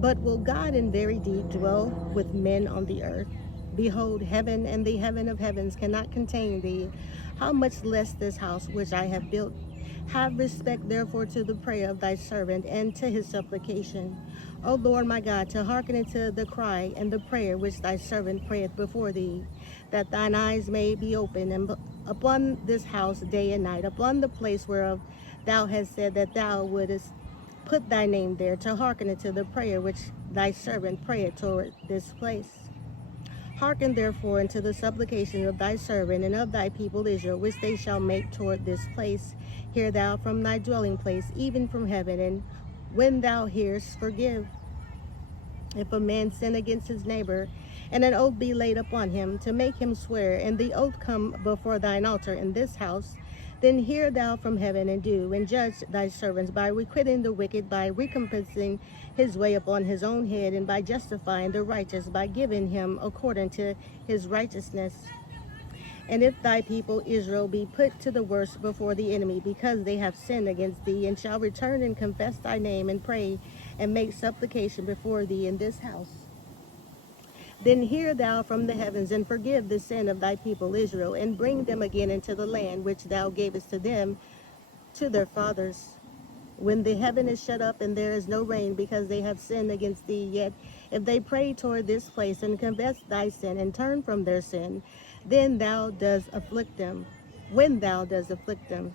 But will God in very deed dwell with men on the earth? Behold, heaven and the heaven of heavens cannot contain thee. How much less this house which I have built? Have respect therefore to the prayer of thy servant and to his supplication. O Lord my God, to hearken unto the cry and the prayer which thy servant prayeth before thee, that thine eyes may be open and upon this house day and night, upon the place whereof thou hast said that thou wouldest put thy name there, to hearken unto the prayer which thy servant prayed toward this place. Hearken therefore unto the supplication of thy servant and of thy people Israel, which they shall make toward this place. Hear thou from thy dwelling place, even from heaven, and when thou hearest, forgive. If a man sin against his neighbor, and an oath be laid upon him, to make him swear, and the oath come before thine altar in this house, then hear thou from heaven, and do, and judge thy servants by requiting the wicked, by recompensing his way upon his own head, and by justifying the righteous, by giving him according to his righteousness. And if thy people Israel be put to the worst before the enemy, because they have sinned against thee, and shall return and confess thy name, and pray and make supplication before thee in this house, then hear thou from the heavens, and forgive the sin of thy people Israel, and bring them again into the land which thou gavest to them, to their fathers. When the heaven is shut up, and there is no rain, because they have sinned against thee, yet if they pray toward this place, and confess thy sin, and turn from their sin, then thou dost afflict them. When thou dost afflict them,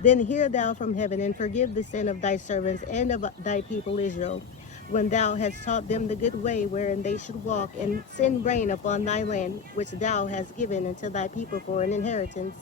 then hear thou from heaven, and forgive the sin of thy servants and of thy people Israel, when thou hast taught them the good way wherein they should walk, and send rain upon thy land, which thou hast given unto thy people for an inheritance.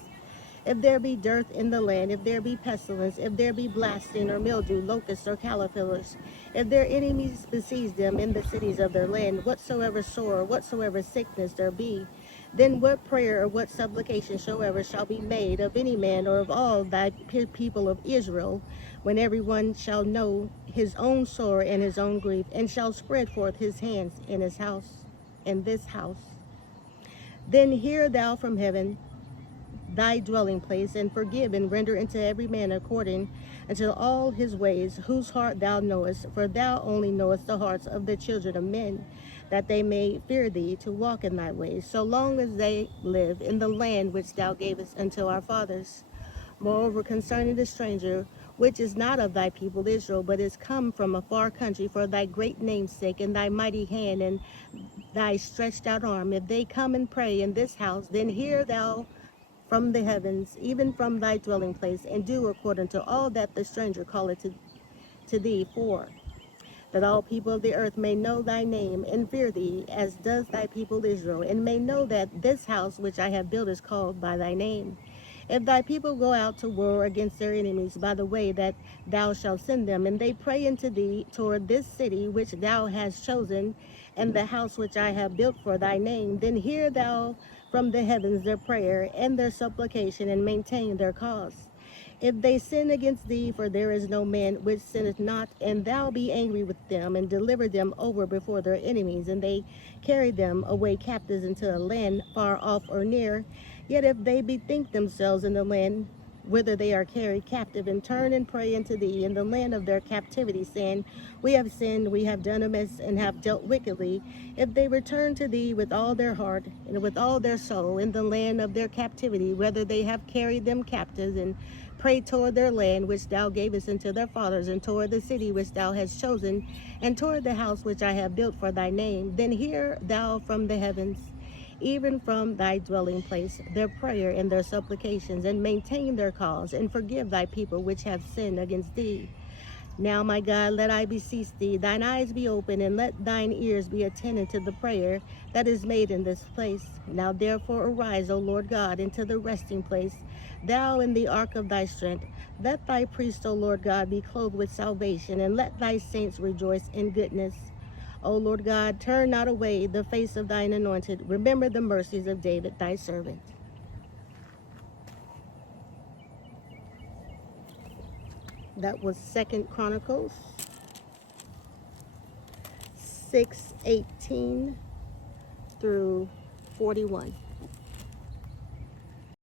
If there be dearth in the land, if there be pestilence, if there be blasting or mildew, locusts or caterpillars, if their enemies besiege them in the cities of their land, whatsoever sore, whatsoever sickness there be, then what prayer or what supplication soever shall be made of any man or of all thy people of Israel, when every one shall know his own sore and his own grief, and shall spread forth his hands in his house, in this house, then hear thou from heaven thy dwelling place, and forgive and render unto every man according unto all his ways, whose heart thou knowest, for thou only knowest the hearts of the children of men, that they may fear thee to walk in thy ways, so long as they live in the land which thou gavest unto our fathers. Moreover, concerning the stranger, which is not of thy people Israel, but is come from a far country for thy great name's sake, and thy mighty hand, and thy stretched out arm, if they come and pray in this house, then hear thou from the heavens, even from thy dwelling place, and do according to all that the stranger calleth to thee for, that all people of the earth may know thy name, and fear thee, as does thy people Israel, and may know that this house which I have built is called by thy name. If thy people go out to war against their enemies by the way that thou shalt send them, and they pray unto thee toward this city which thou hast chosen, and the house which I have built for thy name, then hear thou from the heavens their prayer and their supplication, and maintain their cause. If they sin against thee, for there is no man which sinneth not, and thou be angry with them, and deliver them over before their enemies, and they carry them away captives into a land far off or near, yet if they bethink themselves in the land whither they are carried captive, and turn and pray unto thee in the land of their captivity, saying, we have sinned, we have done amiss, and have dealt wickedly, if they return to thee with all their heart and with all their soul in the land of their captivity, whether they have carried them captives, and pray toward their land which thou gavest unto their fathers, and toward the city which thou hast chosen, and toward the house which I have built for thy name, then hear thou from the heavens, even from thy dwelling place, their prayer and their supplications, and maintain their cause, and forgive thy people which have sinned against thee. Now, my God, let I beseech thee, thine eyes be open, and let thine ears be attentive to the prayer that is made in this place. Now, therefore, arise, O Lord God, into the resting place, thou in the ark of thy strength. Let thy priests, O Lord God, be clothed with salvation, and let thy saints rejoice in goodness. O Lord God, turn not away the face of thine anointed. Remember the mercies of David, thy servant. That was 2 Chronicles 6:18 through 41.